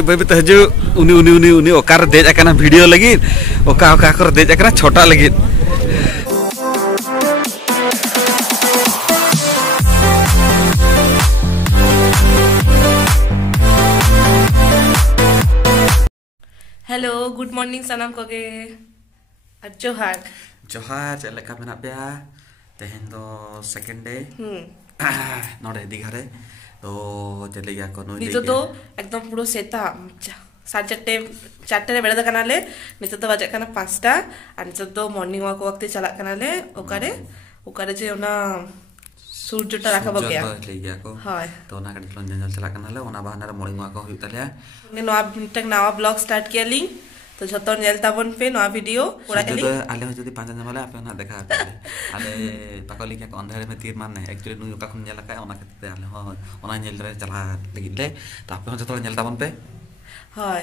Baby हजू उनी उनी उनी उनी ओकार देज आकना वीडियो लगी ओका ओका कर देज आकना छोटा लगी। हेलो गुड मॉर्निंग सनम को गे जोहार जोहार चलका मेना पे तेहन दो सेकंड डे नोडे दिघारे तो चले गया कोनो नितो तो एकदम पूरा सेता 4:30 बेड़ा कनाले नितो तो बजे कना 5टा और नितो तो मॉर्निंग वॉक वक्त चला कनाले ओकारे ओकारे जे ओना सूर्यटा राखा बगया ले गया को हाय तो ओना कट जंजल चला कनाले ओना बहाना रे मॉर्निंग वॉक हुई तले ने नवा ब्लॉग स्टार्ट किया लिंक तो जतो नेलता बन पे नवा वीडियो पूरा एली आले जदी पांचा जमाले आपे ना देखा आले पाकली के अंधेरे में तीर मारने एक्चुअली नु का खन नेला का ओना के आले हो ओना नेल रे चला लगिले तो आपे जतो नेलता बन पे हाय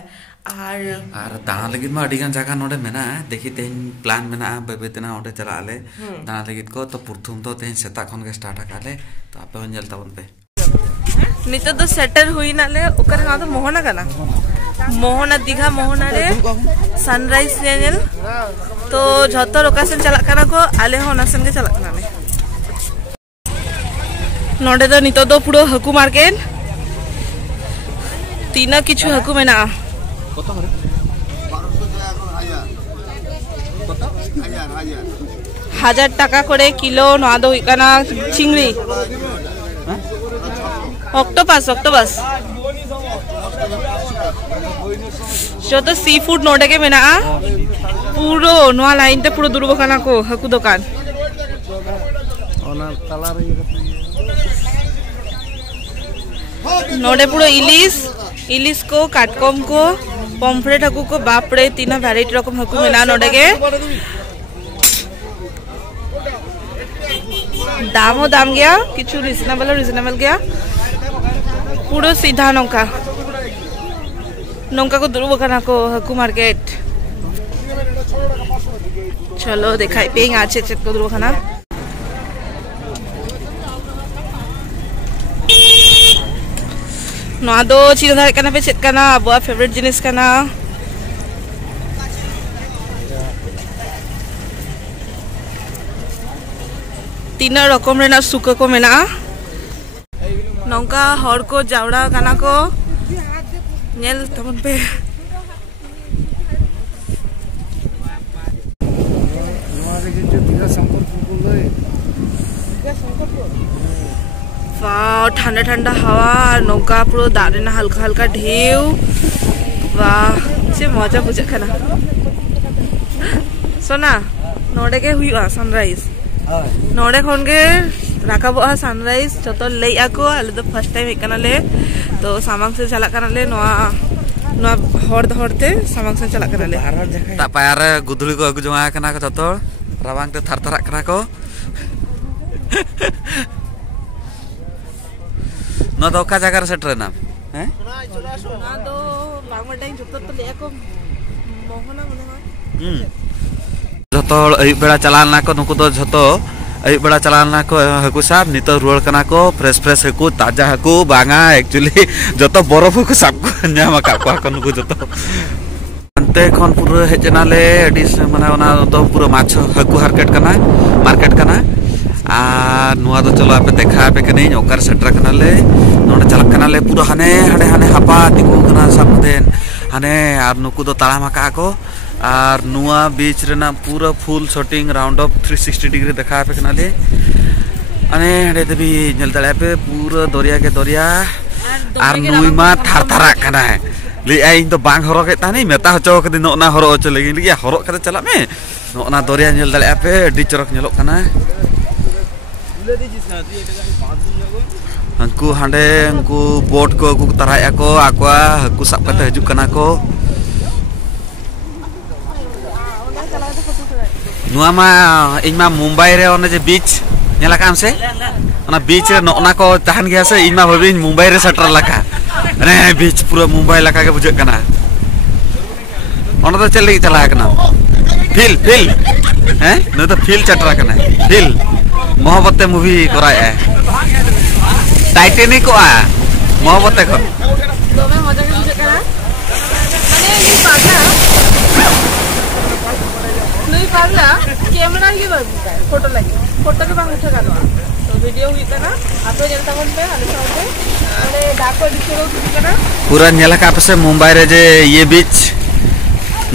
आर दाना लगी मा अडिगान जगह नोडे मेना देखि तेन प्लान मेना बेबेतना ओडे चला आले दाना लगी को तो प्रथम तो तेन सेता खन के स्टार्ट आले तो आपे नेलता बन पे नितो तो सेटल हुई नाले ओकर ना तो मोहना कना मोहना दीघा मोहना रे सनराइज नेल तो जतो लोकेशन चला कना को आले हो नसन के चला कना नोडे तो नितो तो पुरो हकु मार्केट तीना किछु हकु मेना कत करे 1000 টাকা করে কিলো নয়া দো ইকানা চিংড়ি ऑक्टोपस ऑक्टोपस जो तो सी फूड नोडे के मेना पूरो नवा लाइन ते पूरो दुर्बो खाना को हकु दुकान ओना तला रही नोडे पूरो इलिस को काटकम को पॉम्फ्रेट हकु को बापरे तीना वैरायटी रकम हकु मेना नोडे के दाम गया किछु रिजनेबल गया पूरा सीधा नौका को दुर्बो खाना को हकु मार्केट चलो दिखाई पेंग आछे चेक को दुर्बो खाना नोआ दो चीज धारे कना पे चेक कना अबुआ फेवरेट जिनिस कना तीन रकम रेना सुका को मेना नौका हर को जावड़ा कना को नेल तमन पे वाह ठंडा ठंडा हवा नौका पूरा दारे ना हल्का हल्का ढेव वाह से मजा बुझे खाना सोना नोडे के हुई सनराइज नोडे खन के राकाबो सनराइज जतो ले आको आले तो फर्स्ट टाइम एकनाले तो सामांग से चला कनाले नोआ हरते सामांग से चला कनाले ता पायार गुदुली को अगु जमा कना को जतो रावांग ते थर थरा कना को न तो का जगह सेटर ना हैं ना तो बांगवा टाइम जतो तो ले आको मोहना मने जतो अय बेड़ा चलाना को नुको तो जतो अय बड़ा चलाना को हकु साब नितो रुआल कना को फ्रेश हकु ताजा हकु बांगा एक्चुअली जतो बरफ को साब को न्यामा का को नुको जतो अंते खन पूरा हेजनाले एडिस माने ओना तो पूरा माछ हकु मार्केट कना आ नुआ तो चलो आपे देखा पे कने ओकर सेटर कनाले नोडे चला कनाले पूरा हाने हापा तिगु कना साब देन हाने आर नुको तो ताळामा का को और नुआ बीच रेना पूरा full shooting round of 360 degree देखा पे कनाले अने हडे देबी नेल दले पे पूरा दरिया के दरिया और नुई मा थरथरा कना है ले आई तो बांग हरो के तानी मेता हचो के नोना हरो हचो लगी लिया हरो के चला में नोना दरिया नेल दले पे डी चरक नेलो कना हंकु हांडे हंकु बोट को हकु तराया को आक्वा हकु साब कते हजू कना को नुआ मा इनमा मुंबई रे ओने जे बीच नेला काम से ओना बीच रे नोना को तहन गया से इनमा भाभी मुंबई रे सटर लका अरे बीच पूरा मुंबई लका के बुझे कना ओना तो चल लगी चला कना फील हैं न तो फील चटरा कना फील मोहब्बत मूवी कराया टाइटैनिक को आ मोहब्बत को दोमे मजा के बुझे कना ᱵᱟᱭ ᱜᱮ ᱵᱟᱹᱵᱩ ᱯᱷᱳᱴᱳ ᱞᱟᱹᱜᱤᱫ ᱯᱷᱳᱴᱳ ᱜᱮ ᱵᱟᱝ ᱩᱴᱷᱟᱹ ᱜᱟᱱᱚᱜᱼᱟ तो वीडियो हुई कना आपे जल ताबन पे आले साथे अरे डाको दिखरो कना पूरा नेला का पे से मुंबई रे जे ये बीच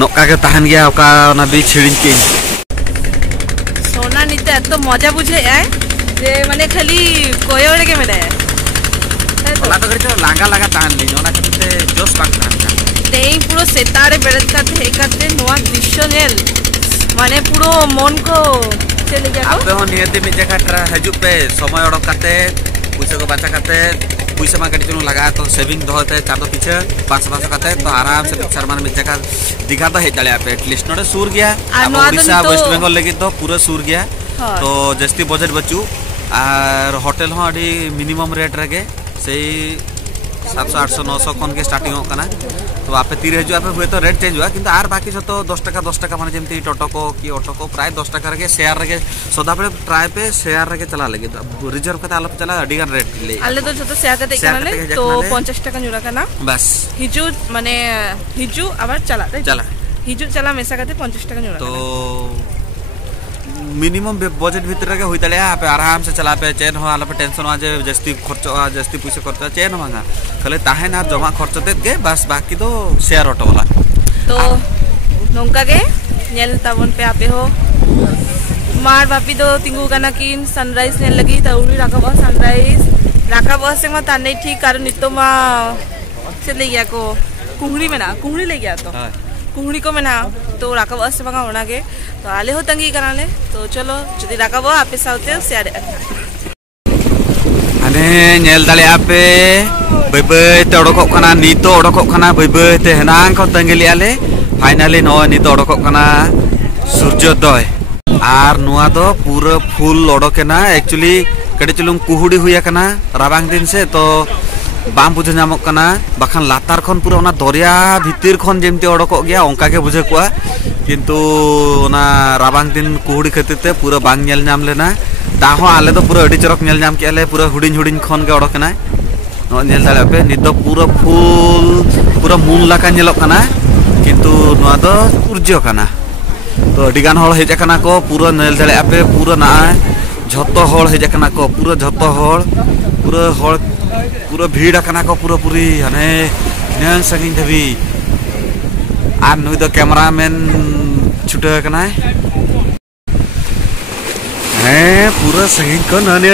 नोका के तहन गया ओका ना बीच हिड़िन के सोना निते तो मजा बुझे आए जे माने खाली कोयोड़े के मेरे ओला तो करे लांगा लगा तहन ली ओना के जोश बाक तहन तेई पूरा सेतारे बेरत काते हे काते नोआ दृश्य नेल माने पूरा मन को चले गया आपे हो नियति में जगह ट्रा हजु पे समय ओडक काते पैसा को बचा काते पैसा मा कटी चुनु लगा तो सेविंग दोते चादो पीछे 500 काते तो आराम से शर्मा में जगह दिखा तो हे डाले आपे एटलीस्ट नोडे सूर गया अब उड़ीसा वेस्ट बंगाल लेके तो पूरा सूर गया तो जस्ती बजट बचू और होटल हो अडी मिनिमम रेट रगे से 700 800 900 कोन के स्टार्टिंग होकना तो आपे तीर हजु आपे हुए तो रेट चेंज हुआ किंतु आर बाकी तो 10 टका माने जेमती टोटो को की ऑटो को प्राय 10 टका रगे शेयर रगे सदा पे ट्राई पे शेयर रगे चला लगे तो रिजर्व कते आलो चला अडी गान रेट ले आले तो जतो शेयर कते कनाले तो 50 टका जुरा कना बस हिजु माने हिजु आबार चला हिजु चला मेसा कते 50 टका जुरा तो मिनिमम बजट भीतर रगे होई तले आपे आराम से चला पे चेन हो आलो पे टेंशन आ जे जस्ती खर्च आ जस्ती पैसा खर्च चेन मांगा खले ताहे ना जमा खर्च दे के बस बाकी तो शेयर ऑटो वाला तो नोंका के नेल ताबन पे आपे हो मार बापी दो तिंगु गाना किन सनराइज नेल लगी त उनी राका सनराइज राका बस से मा ताने ठीक कारण नितो मा चले गया को कुंगड़ी में ना कुंगड़ी ले गया तो कुंगड़ी को में ना तो राका बस से बगा होना के तो आले हो तंगी कराले तो चलो जदी राका बो आपे साउते शेयर अने नेल दाले आपे बय बय ते ओडको खाना नितो ओडको खाना बय बय ते हनांग को तंगेली आले फाइनली नो नितो ओडको खाना सूर्योदय आर नुआ दो पूरा फुल ओडकेना एक्चुअली कड़ी चलुंग कुहुड़ी हुया कना राबांग दिन से तो बाम बुझे नामक कना बाखान लातार खन पूरा ओना दरिया भितिर खन जेमते ओडको गया ओंका के बुझे कुआ किंतु ओना राबांग दिन कुहुड़ी खातिर ते पूरा बांग नेल नाम लेना दाहो आले तो पूरा अडी चरक नेल नाम के आले पूरा हुडिन हुडिन खन के ओडकना नो नेल दाले पे नित पूरा फुल पूरा मून लाका नेलक कना किंतु नुआ दो सूर्य कना तो अडी गान हol हेज कना को पूरा नेल दाले पे पूरा ना झतो हol हेज कना को पूरा झतो हol पूरा भीड़ कना को पूरा पूरी हने नेन संगिन धबी आर नुई तो कैमरामैन छुटे कना है पूरा संगिन को नने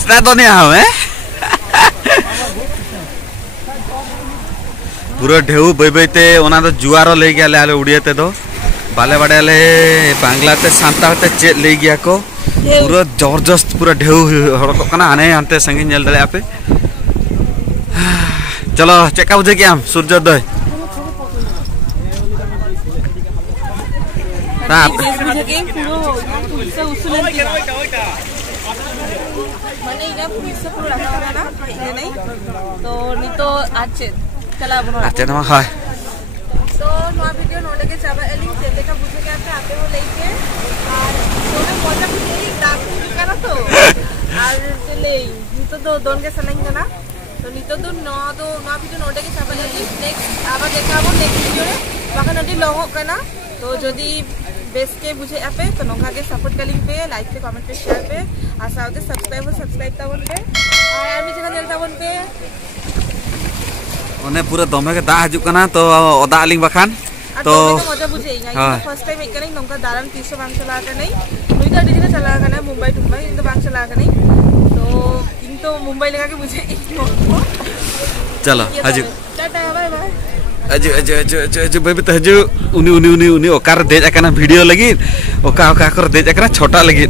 स्टा तो नहीं आओ है पूरा ढेउ बय बयते ओना तो जुआरो ले गया ले उड़ियाते तो बाले बाड़े बांग्लाते सांतालते चेत ले गया को पूरा जबरदस्त पूरा ढेउ हड़को कना आने आनते संगी नेल दले आपे चलो चेका बुझे के हम सूर्योदय रात बुझे के पूरा से उसूलन के माने इना पुलिस पूरा रखा ना ये नहीं तो नी तो आज चला बनो अच्छा ना हाय तो नवा वीडियो नोडे के चाबा एलिंग चले का बुझे के आते हो लेके और सोने मजा भी एक दाग करा तो और चले नी तो दोन के सलाइन ना तो नी तो नवा वीडियो नोडे के चाबा एलिंग नेक्स्ट आबा देखाबो नेक्स्ट वीडियो रे बाका नडी लॉन्ग होकना तो जदी बेस के बुझे आपे तो नोंगा के सपोर्ट कलिंग पे लाइक पे कमेंट पे शेयर पे और साथ सब्सक्राइब तावन पे और आमी जगह नेल तावन पे ओने पूरा दमे के दा हजु कना तो ओदा आलिंग बखान तो मजा बुझे फर्स्ट टाइम एक नहीं नोंका दारान 300 बांग चला के नहीं नुई तो डिजिटल चला के ना मुंबई टुंबई इन तो बांग चला के नहीं तो इन तो मुंबई लगा के बुझे चलो हजु टाटा बाय बाय हजु बेबी तो हजु उनी ओकार देज अकना वीडियो लगी ओका कर देज अकना छोटा लगी